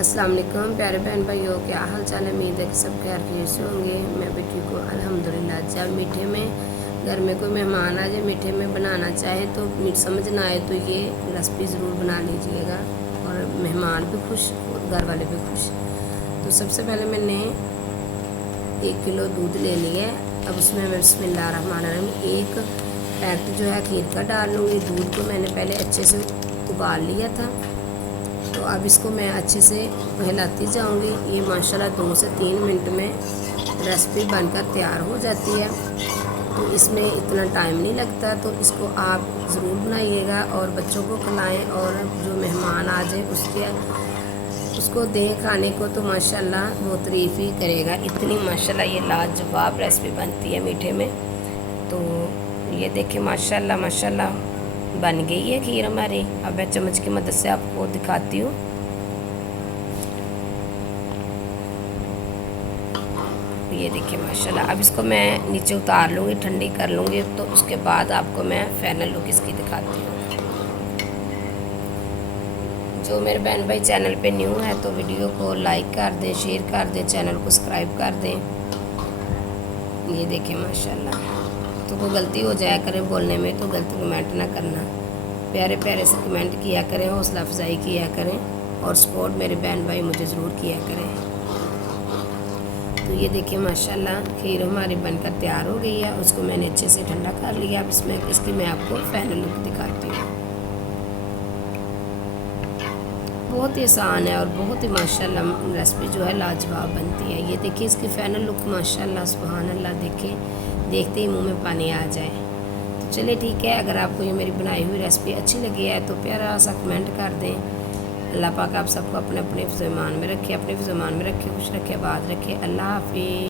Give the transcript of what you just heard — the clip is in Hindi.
अस्सलाम वालेकुम प्यारे बहन भाइयों, क्या हाल चाल है। उम्मीद है कि सब खैरियत से होंगे। मैं भी ठीक हूँ अल्हम्दुलिल्लाह। जब मीठे में घर में कोई मेहमान आ जाए, मीठे में बनाना चाहे तो मीठ समझ ना आए तो ये रेसिपी ज़रूर बना लीजिएगा, और मेहमान भी खुश और घर वाले भी खुश। तो सबसे पहले मैंने 1 किलो दूध ले लिया है। अब उसमें मैं बिस्मिल्लाहिर्रहमानिर्रहीम एक पैकेट जो है खीर का डाल लूँगी। दूध को मैंने पहले अच्छे से उबाल लिया था, तो अब इसको मैं अच्छे से हिलाती जाऊंगी। ये माशाल्लाह 2 से 3 मिनट में रेसिपी बनकर तैयार हो जाती है, तो इसमें इतना टाइम नहीं लगता। तो इसको आप ज़रूर बनाइएगा और बच्चों को खिलाएं, और जो मेहमान आ जाए उसको दें खाने को, तो माशाल्लाह वो तारीफ़ ही करेगा। इतनी माशाल्लाह ये लाजवाब रेसिपी बनती है मीठे में। तो ये देखिए माशाल्लाह माशाल्लाह बन गई है खीर हमारी। अब मैं चम्मच की मदद से आपको दिखाती हूँ। ये देखिए माशाल्लाह। अब इसको मैं नीचे उतार लूँगी, ठंडी कर लूँगी, तो उसके बाद आपको मैं फाइनल लुक इसकी दिखाती हूँ। जो मेरे बहन भाई चैनल पे न्यू है तो वीडियो को लाइक कर दें, शेयर कर दें, चैनल को सब्सक्राइब कर दें। ये देखिए माशाल्लाह। तो कोई गलती हो जाया करें बोलने में तो गलती कमेंट ना करना, प्यारे प्यारे से कमेंट किया करें, हौसला अफजाई किया करें, और सपोर्ट मेरे बहन भाई मुझे ज़रूर किया करें। तो ये देखिए माशाल्लाह खीर हमारी बनकर तैयार हो गई है। उसको मैंने अच्छे से ठंडा कर लिया। अब इसकी मैं आपको फाइनल लुक दिखाती हूँ। बहुत ही आसान है और बहुत ही माशाल्लाह रेसिपी जो है लाजवाब बनती है। ये देखिए इसकी फाइनल लुक माशाल्लाह सुभान अल्लाह। देखते ही मुंह में पानी आ जाए। तो चलिए ठीक है, अगर आपको ये मेरी बनाई हुई रेसिपी अच्छी लगी है तो प्यारा सा कमेंट कर दें। अल्लाह पाक आप सबको अपने अपने फ़ज़मान में रखे, अपने फ़ज़मान में रखे, खुश रखे, आबाद रखे। अल्लाह हाफ़िज़।